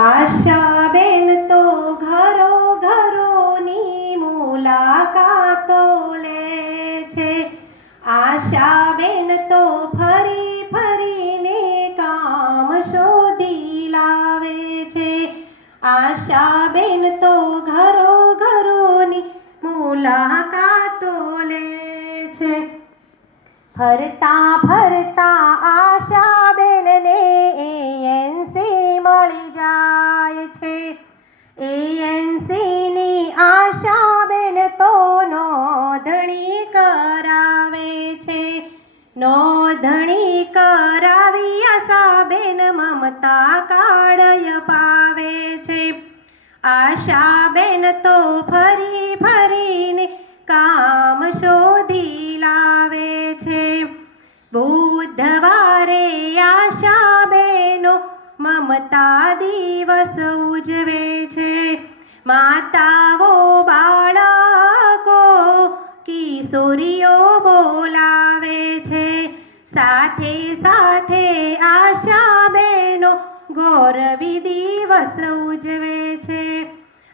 આશાબેન તો ઘરો ઘરોની મુલાકાતો લે છે. આશાબેન તો ફરી ફરીને કામ શોધી લાવે છે. આશાબેન તો ઘરો ઘરોની મુલાકાતો લે છે. ફરતા ફરતા આશાબેનને એએનસી મળી જાય છે. એએનસીની આશાબેન તો નોંધણી કરાવે છે. નોંધણી કરાવી આશાબેન મમતા કાર્ડ અપાવે છે. આશાબેન તો ફરી ફરીને કામ શોધી લાવે છે. બુધવારે આશાબેનો મમતા દિવસ ઉજવે છે. માતાઓ બાળકો કિશોરીઓ બોલાવે છે. સાથે સાથે આશાબેનો ગૌરવી દિવસ ઉજવે છે.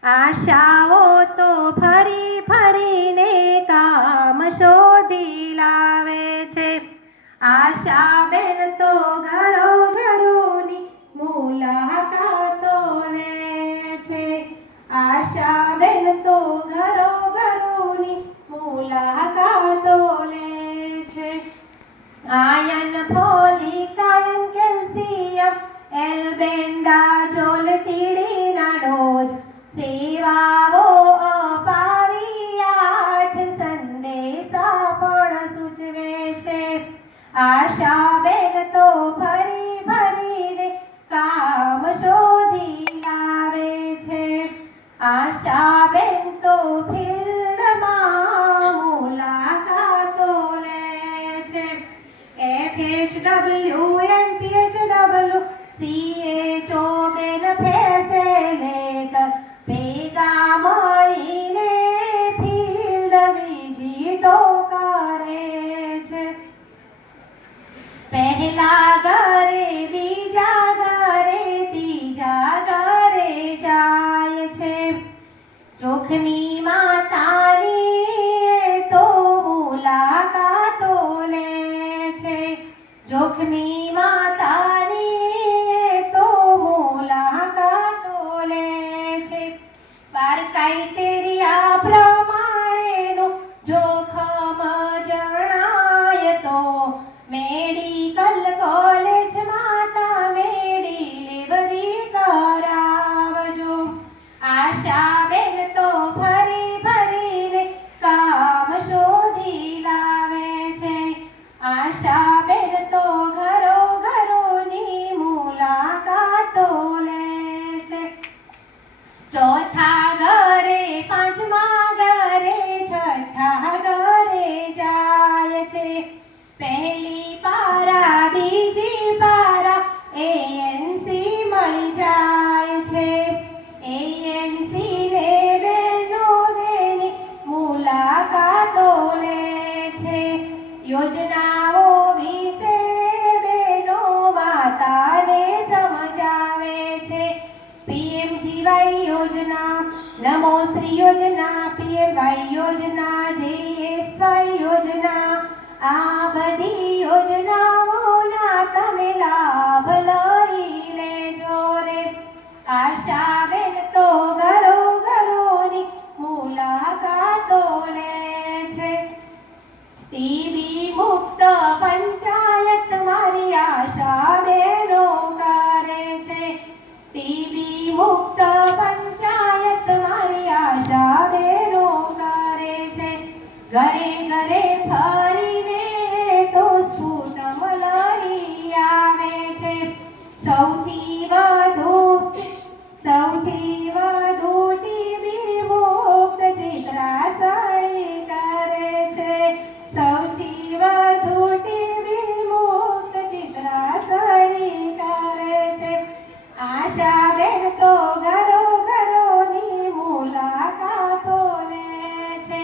આશાઓ તો ફરી ફરીને કામ શોધી લાવે છે. આશાબેન તો ઘરો ઘરોની મુલાકાતો લે છે. આશાબેન તો ઘરો ઘરોની મુલાકાતો લે છે. Iron folic iron calcium albendazole ટીડીના ડોઝ સેવાઓ અપાવી 8 સંદેશા પણ સૂચવે છે. આશાબેન તો ફરી ફરીને કામ શોધી લાવે છે. આશાબેન તો ફિલ્ડમાં મુલાકાતો લે છે. FHW NPHW CHO બેન ફેસેલેટર ભેગા મળીને ફિલ્ડ વિઝિટો કરે છે. પહેલા ઘરે બીજા ઘરે ત્રીજા ઘરે જાય છે. જોખમી માતાની તો મુલાકાતો લે છે. જોખમી માતાની તો મુલાકાતો લે છે. 12 ક્રાઇટેરિયા પ્રમાણેનું જોખમ જણાય તો મેડિકલ કોલેજમાં તમે ડિલિવરી કરાવજો. આશાબેન તો ફરી ફરીને કામ શોધી લાવે છે. આશાબેન તો ઘરો ઘરોની મુલાકાતો લે છે. ચોથા ઘરે પાંચમા ઘરે છઠ્ઠા ઘરે જાય છે. પહેલી પારા બીજી પારા એએનસી મળી જાય છે. એએનસીને બહેનો તેની મુલાકાતો લે છે. યોજનાઓ વિશે બહેનો માતાને સમજાવે છે. પીએમજીવાય યોજના, નમોશ્રી યોજના, પીએમવાય યોજના, જેએસવાય યોજના, આ બધી યોજનાઓના તમે લાભ લઈ લેજો રે. આશાબેન તો ઘરો ઘરોની મુલાકાતો લે છે. ટીબી મુક્ત પંચાયત મારી આશાબેનો કરે છે. ટીબી મુક્ત પંચાયત મારી આશાબેનો કરે છે. ઘરે ઘરે ફરીને તો સ્ફૂટમ લઈ આવે છે. સૌથી વધુ ટીબી મુક્ત ચિત્રાસળી કરે છે. સૌથી વધુ ટીબી મુક્ત ચિત્રાસળી કરે છે. આશાબેન તો ઘરો ઘરોની મુલાકાતો લે છે.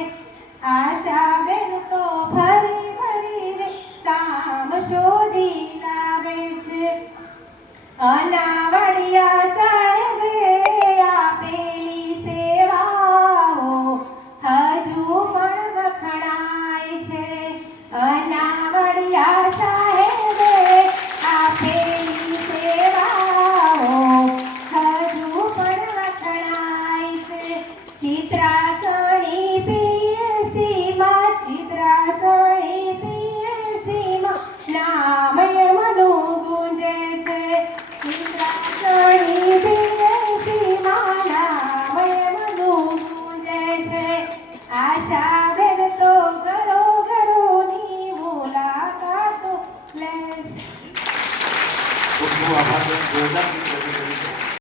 આશાબેન તો ફરી ફરીને કામ શોધી લાવે છે. અનાજ